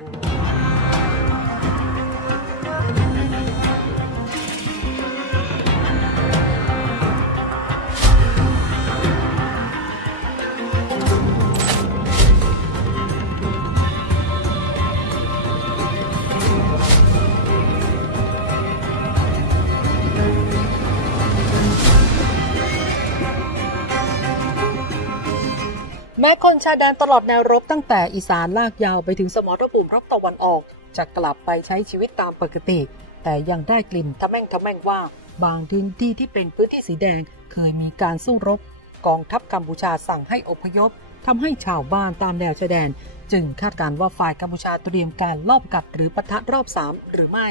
Cool. แม้คนชายแดนตลอดแนวรบตั้งแต่อีสานลากยาวไปถึงสมรภูมิรบตะวันออก จะกลับไปใช้ชีวิตตามปกติ แต่ยังได้กลิ่นทะแม่งทะแม่งว่า บางพื้นที่ที่เป็นพื้นที่สีแดงเคยมีการสู้รบ กองทัพกัมพูชาสั่งให้อพยพทำให้ชาวบ้านตามแนวชายแดน จึงคาดการว่าฝ่ายกัมพูชาเตรียมการลอบกัดหรือปะทะรอบ 3 หรือไม่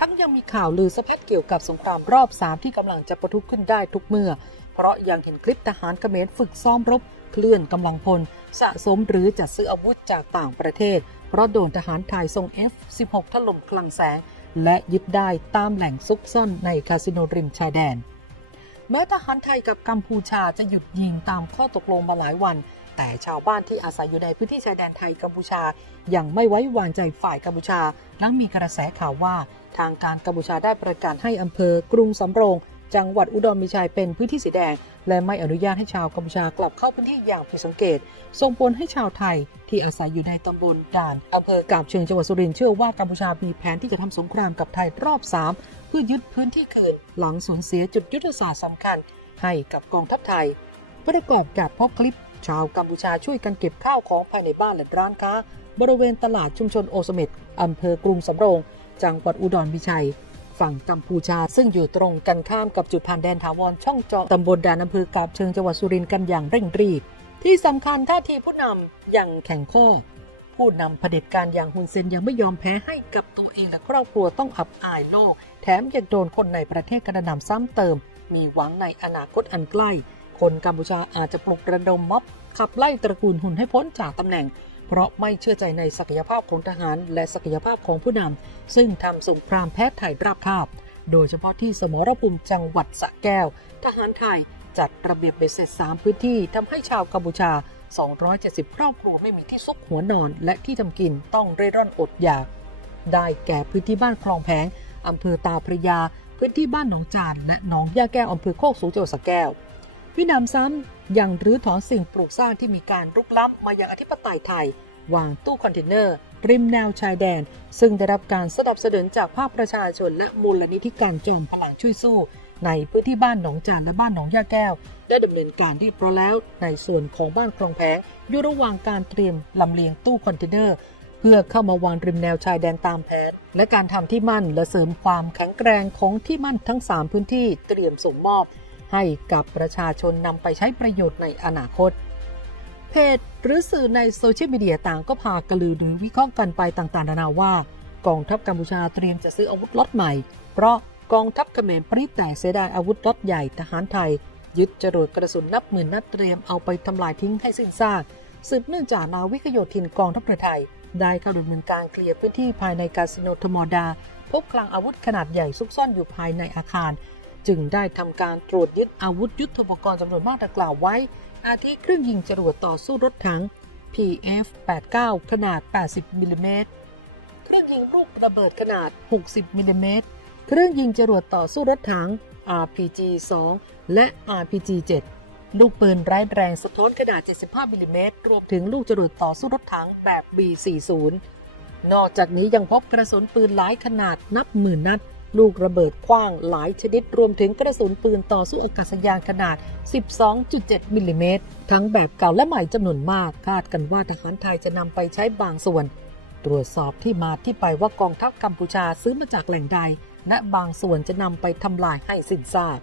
ทั้งยังมีข่าวลือสะพัดเกี่ยวกับสงครามรอบ 3 ที่กำลังจะประทุขึ้นได้ทุกเมื่อ เพราะยังเห็นคลิปทหารเขมรฝึกซ้อมรบเคลื่อนกำลังพล สะสมหรือจัดซื้ออาวุธจากต่างประเทศ เพราะโดนทหารไทยส่ง F-16 ถล่มคลังแสง และยึดได้ตามแหล่งซุกซ่อนในคาสิโนริมชายแดน แม้ทหารไทยกับกัมพูชาจะหยุดยิงตามข้อตกลงมาหลายวัน แต่ชาวบ้านที่อาศัยอยู่ในพื้นที่ชายแดนไทยกัมพูชา ยังไม่ไว้วางใจฝ่ายกัมพูชาหลังมีกระแสข่าวว่า ทางการกัมพูชาได้ประกาศให้อำเภอกรุงสำโรง จังหวัดอุดรมีชัยเป็นพื้นที่สีแดง และไม่อนุญาตให้ชาวกัมพูชากลับเข้าพื้นที่อย่างผิดสังเกต ส่งผลให้ชาวไทยที่อาศัยอยู่ในตำบลด่านอำเภอกาบเชิงจังหวัดสุรินทร์เชื่อว่ากัมพูชามีแผนที่จะทำสงครามกับไทยรอบ 3 เพื่อยึดพื้นที่คืน หลังสูญเสียจุดยุทธศาสตร์สำคัญ ให้กับกองทัพไทยประกอบกับพบคลิป ชาวกัมพูชาช่วยกันเก็บข้าวของภายในบ้านและร้านค้า บริเวณตลาดชุมชนโอสเมดอำเภอกรุงสำโรง จังหวัดอุดรมีชัย ฝั่งกัมพูชา ซึ่งอยู่ตรงกันข้ามกับจุดผ่านแดนถาวรช่องจอมตำบลด่านอำเภอกาบเชิงจังหวัดสุรินทร์กันอย่างเร่งรีบ ที่สำคัญท่าทีผู้นำอย่างแข็งข้อผู้นำเผด็จการอย่างฮุนเซนยังไม่ยอมแพ้ให้กับตัวเองและครอบครัวต้องอับอายโลก แถมยังโดนคนในประเทศกระหน่ำซ้ำเติม มีหวังในอนาคตอันใกล้ คนกัมพูชาอาจจะปลุกระดมม็อบขับไล่ตระกูลหุนให้พ้นจากตำแหน่ง ราะไม่เชื่อใจในศักยภาพของทหารและศักยภาพของผู้นำซึ่งทำสงครามแพ้ไทยราบคาบ โดยเฉพาะที่สมรภูมิจังหวัดสระแก้ว ทหารไทยจัดระเบียบเบสเสร็จ3พื้นที่ทำให้ชาวกัมพูชา 270 ครอบครัวไม่มีที่ซุกหัวนอนและที่ทำกินต้องเร่ร่อนอดอยาก ได้แก่พื้นที่บ้านคลองแผงอำเภอตาพระยา พื้นที่บ้านหนองจานและหนองย่าแก้วอำเภอโคกสูงจังหวัดสระแก้ว วินามซ้ำยังรื้อถอนสิ่งปลูกสร้างที่มีการรุกล้ำมายังอธิปไตยไทย วางตู้คอนเทนเนอร์ ริมแนวชายแดน ซึ่งได้รับการสนับสนุนจากภาคประชาชนและมูลนิธิการจอมพลังช่วยสู้ ในพื้นที่บ้านหนองจานและบ้านหนองยาแก้ว ได้ดำเนินการเรียบร้อยแล้ว ในส่วนของบ้านคลองแพงอยู่ระหว่างการเตรียมลำเลียงตู้คอนเทนเนอร์เพื่อเข้ามาวางริมแนวชายแดนตามแผนและการทำที่มั่นและเสริมความแข็งแกร่งของที่มั่นทั้ง 3 พื้นที่เตรียมส่งมอบ ให้กับประชาชนนำไปใช้ประโยชน์ในอนาคต เพจหรือสื่อในโซเชียลมีเดียต่างก็พากระลือหรือวิเคราะห์กันไปต่างๆนานาว่า กองทัพกัมพูชาเตรียมจะซื้ออาวุธล็อตใหม่ เพราะกองทัพเขมรปริแต่เสียดายอาวุธล็อตใหญ่ทหารไทย ยึดจรวดกระสุนนับหมื่นนัดเตรียมเอาไปทำลายทิ้งให้สิ้นซากสืบเนื่องจากนาวิกโยธินกองทัพเรือไทย ได้เข้าดำเนินการเคลียร์พื้นที่ภายในคาสิโนธมอดา พบคลังอาวุธขนาดใหญ่ซุกซ่อนอยู่ภายในอาคาร จึงได้ทำการตรวจยึดอาวุธยุทโธปกรณ์จำนวนมากดังกล่าวไว้ อาทิเครื่องยิงจรวดต่อสู้รถถัง PF-89 ขนาด 80มิลลิเมตรเครื่องยิงลูกระเบิดขนาด 60มิลลิเมตรเครื่องยิงจรวดต่อสู้รถถัง RPG-2 และ RPG-7 ลูกปืนไร้แรงสะท้อนขนาด 75มิลลิเมตรรวมถึงลูกจรวดต่อสู้รถถังแบบ B40 นอกจากนี้ยังพบกระสุนปืนหลายขนาดนับหมื่นนัด ลูกระเบิดขว้างหลายชนิดรวมถึงกระสุนปืนต่อสู้อากาศยานขนาด 12.7 มิลลิเมตร ทั้งแบบเก่าและใหม่จำนวนมาก คาดกันว่าทหารไทยจะนำไปใช้บางส่วน ตรวจสอบที่มาที่ไปว่ากองทัพกัมพูชาซื้อมาจากแหล่งใด และบางส่วนจะนำไปทำลายให้สิ้นซาก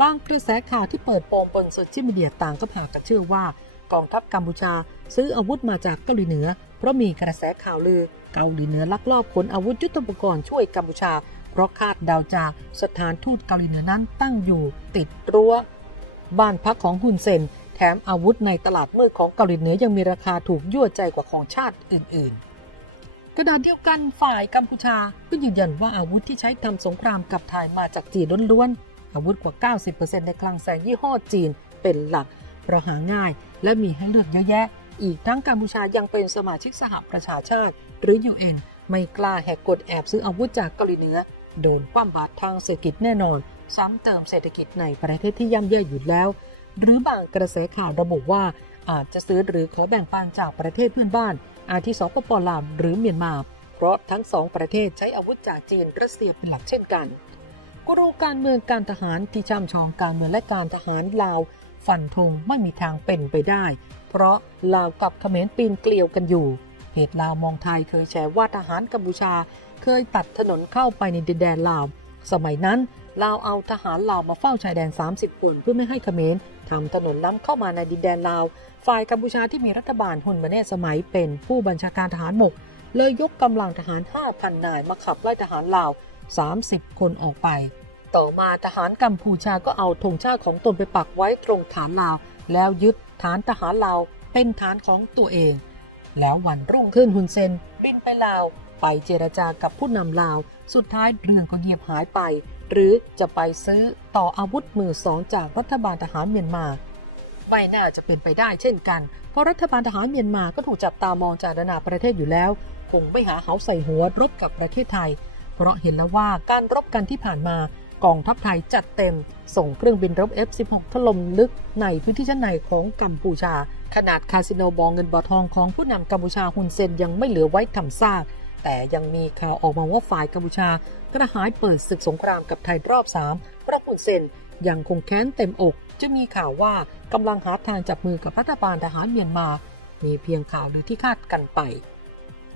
บางกระแสข่าวที่เปิดโปงบนโซเชียลมีเดียต่างก็พากันเชื่อว่า กองทัพกัมพูชา ซื้ออาวุธมาจากเกาหลีเหนือ เพราะมีกระแสข่าวลือเกาหลีเหนือลักลอบขนอาวุธยุทโธปกรณ์ช่วยกัมพูชา ราะคาดเดาจากสถานทูตเกาหลีเหนือนั้นตั้งอยู่ติดรั้ว บ้านพักของฮุนเซน แถมอาวุธในตลาดมืดของเกาหลีเหนือยังมีราคาถูกยั่วใจกว่าของชาติอื่นๆขณะดาษเดียวกันฝ่ายกัมพูชาก็ยืนยันว่าอาวุธที่ใช้ทำสงครามกับไทยมาจากจีนล้วนๆอาวุธกว่า 90%ในคลังแสงยี่ห้อจีนเป็นหลักเพราะหาง่ายและมีให้เลือกเยอะแยะ อีกทั้งกัมพูชายังเป็นสมาชิกสหประชาชาติ หรือ UN ไม่กล้าแหกกฎแอบซื้ออาวุธจากเกาหลีเหนือ โดนคว่ำบาตรทางเศรษฐกิจแน่นอน ซ้ำเติมเศรษฐกิจในประเทศที่ย่ำแย่อยู่แล้ว หรือบางกระแสข่าวระบุว่าอาจจะซื้อหรือขอแบ่งปันจากประเทศเพื่อนบ้าน อาทิสปปลาวหรือเมียนมา เพราะทั้งสองประเทศใช้อาวุธจากจีนรัสเซียเป็นหลักเช่นกันกุรูการเมืองการทหารที่ช่ำชองการเมืองและการทหารลาวฟันธงไม่มีทางเป็นไปได้ เพราะลาวกับเขมรปีนเกลียวกันอยู่เพจลาวมองไทยเคยแชร์ว่าทหารกัมพูชา เคยตัดถนนเข้าไปในดินแดนลาว สมัยนั้นลาวเอาทหารลาวมาเฝ้าชายแดน 30 คนเพื่อไม่ให้เขมรทำถนนล้ำเข้ามาในดินแดนลาว ฝ่ายกัมพูชาที่มีรัฐบาลหุ่นมาแน่สมัยเป็นผู้บัญชาการทหารบกเลยยกกำลังทหาร 5,000 นายมาขับไล่ทหารลาว 30 คนออกไป ต่อมาทหารกัมพูชาก็เอาธงชาติของตนไปปักไว้ตรงฐานลาว แล้วยึดฐานทหารลาวเป็นฐานของตัวเอง แล้ววันรุ่งขึ้นฮุนเซนบินไปลาว ไปเจรจากับผู้นำลาว สุดท้ายเรื่องก็เงียบหายไป หรือจะไปซื้อต่ออาวุธมือสองจากรัฐบาลทหารเมียนมาไม่น่าจะเป็นไปได้เช่นกัน เพราะรัฐบาลทหารเมียนมาก็ถูกจับตามองจากนานาประเทศอยู่แล้ว คงไม่หาเหาใส่หัวรบกับประเทศไทย เพราะเห็นแล้วว่าการรบกันที่ผ่านมากองทัพไทยจัดเต็ม ส่งเครื่องบินรบ F-16 ถล่มลึกในพื้นที่ชั้นในของกัมพูชา ขนาดคาสิโนบองเงินบอทองของผู้นำกัมพูชาฮุนเซนยังไม่เหลือไว้ทำซาก แต่ยังมีข่าวออกมาว่าฝ่ายกัมพูชากระหายเปิดศึกสงครามกับไทยรอบ 3 พราะฮุนเซนยังคงแค้นเต็มอก จะมีข่าวว่ากำลังหาทางจับมือกับรัฐบาลทหารเมียนมา มีเพียงข่าวหรือที่คาดกันไป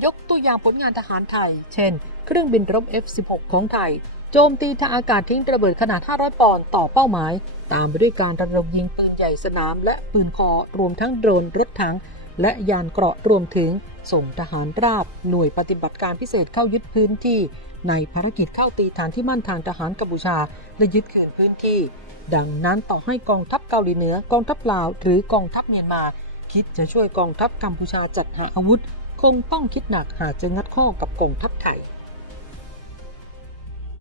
ยกตัวอย่างผลงานทหารไทย เช่น เครื่องบินรบ F-16 ของไทย โจมตีทางอากาศทิ้งระเบิดขนาด 500 ปอนด์ต่อเป้าหมาย ตามไปด้วยการระดมยิงปืนใหญ่สนามและปืนคอรวมทั้งโดรนรถถัง และยานเกราะรวมถึงส่งทหารราบหน่วยปฏิบัติการพิเศษเข้ายึดพื้นที่ ในภารกิจเข้าตีฐานที่มั่นทางทหารกัมพูชา และยึดคืนพื้นที่ ดังนั้นต่อให้กองทัพเกาหลีเหนือกองทัพลาว หรือกองทัพเมียนมา คิดจะช่วยกองทัพกัมพูชาจัดหาอาวุธ คงต้องคิดหนักหากจะงัดข้อกับกองทัพไทย